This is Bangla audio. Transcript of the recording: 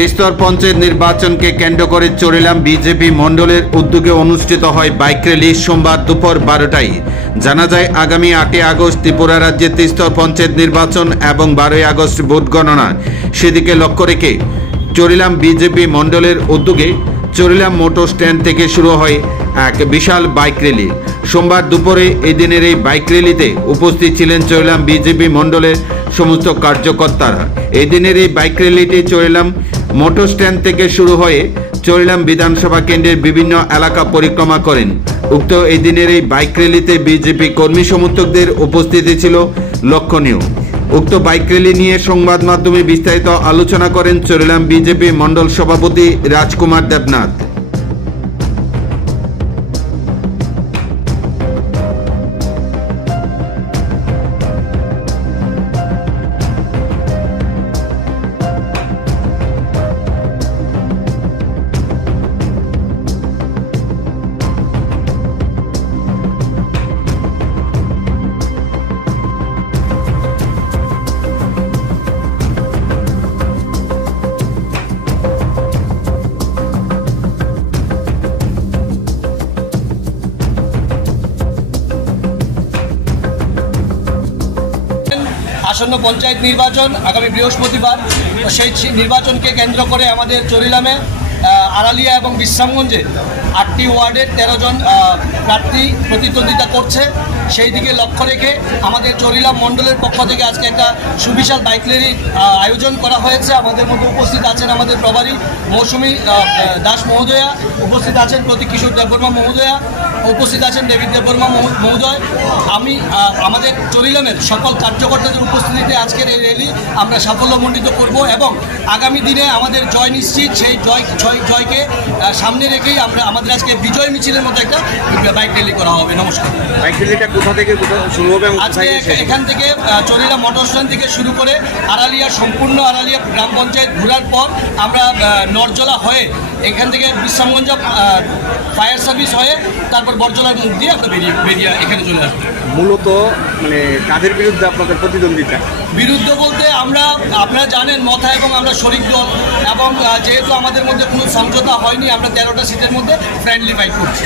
তেস্তর পঞ্চায়েত নির্বাচনকে কেন্দ্র করে চড়িলাম বিজেপি মণ্ডলের উদ্যোগে অনুষ্ঠিত হয় বাইক র্যালি সোমবার দুপুর বারোটায়। জানা যায়, আগামী আটই আগস্ট ত্রিপুরা রাজ্যের তিস্তর পঞ্চায়েত নির্বাচন এবং বারোই আগস্ট ভোট গণনা। সেদিকে লক্ষ্য রেখে চড়িলাম বিজেপি মণ্ডলের উদ্যোগে চড়িলাম মোটর স্ট্যান্ড থেকে শুরু হয় এক বিশাল বাইক র্যালি। সোমবার দুপুরে এই দিনের এই বাইক র্যালিতে উপস্থিত ছিলেন চড়িলাম বিজেপি মণ্ডলের সমস্ত কার্যকর্তারা। এই দিনের এই বাইক র্যালিটি চড়িলাম মোটর স্ট্যান্ড থেকে শুরু হয়ে চলিলাম বিধানসভা কেন্দ্রের বিভিন্ন এলাকা পরিক্রমা করেন। উক্ত এই দিনের এই বাইক র্যালিতে বিজেপি কর্মী সমর্থকদের উপস্থিতি ছিল লক্ষণীয়। উক্ত বাইক র্যালি নিয়ে সংবাদ মাধ্যমে বিস্তারিত আলোচনা করেন চরিলাম বিজেপি মণ্ডল সভাপতি রাজকুমার দেবনাথ। আসন্ন পঞ্চায়েত নির্বাচন আগামী বৃহস্পতিবার সেই নির্বাচনকে কেন্দ্র করে আমাদের চরিলামে আড়ালিয়া এবং বিশ্রামগঞ্জে আটটি ওয়ার্ডের তেরো জন প্রার্থী প্রতিদ্বন্দ্বিতা করছে। সেই দিকে লক্ষ্য রেখে আমাদের চরিলাম মণ্ডলের পক্ষ থেকে আজকে একটা সুবিশাল বাইক র্যালির আয়োজন করা হয়েছে। আমাদের মধ্যে উপস্থিত আছেন আমাদের প্রভারী মৌসুমী দাস মহোদয়া, উপস্থিত আছেন প্রতীক কিশোর দেববর্মা মহোদয়া, উপস্থিত আছেন দেবী দেববর্মা মহোদয়। আমি আমাদের চরিলামের সকল কার্যকর্তাদের উপস্থিতিতে আজকের এই র্যালি আমরা সাফল্যমণ্ডিত করব এবং আগামী দিনে আমাদের জয় নিশ্চিত, সেই জয় জয় জয়কে সামনে রেখেই আমরা আমাদের আজকে বিজয় মিছিলের মতো একটা বাইক র্যালি করা হবে। নমস্কার। বাইক র্যালিটা কোথা থেকে কোথা শুরু হবে আজকে? এখান থেকে চরিলা মোটর স্ট্যান্ড থেকে শুরু করে আড়ালিয়া সম্পূর্ণ আড়ালিয়া গ্রাম পঞ্চায়েত ঘোরার পর আমরা নরজলা হয়ে এখান থেকে বিশ্রামগঞ্জ ফায়ার সার্ভিস হয়ে তারপর বরজলার মুখ দিয়ে আমরা বেরিয়ে বেরিয়ে এখানে চলে আসব মূলত মানে কাদের বিরুদ্ধে আপনাদের প্রতিদ্বন্দ্বিতা বিরুদ্ধ বলতে আমরা আপনারা জানেন মথা এবং আমরা শরিক দল এবং যেহেতু আমাদের মধ্যে কোনো সমঝোতা হয়নি আমরা তেরোটা সিটের মধ্যে ফ্রেন্ডলি ফাইট করছি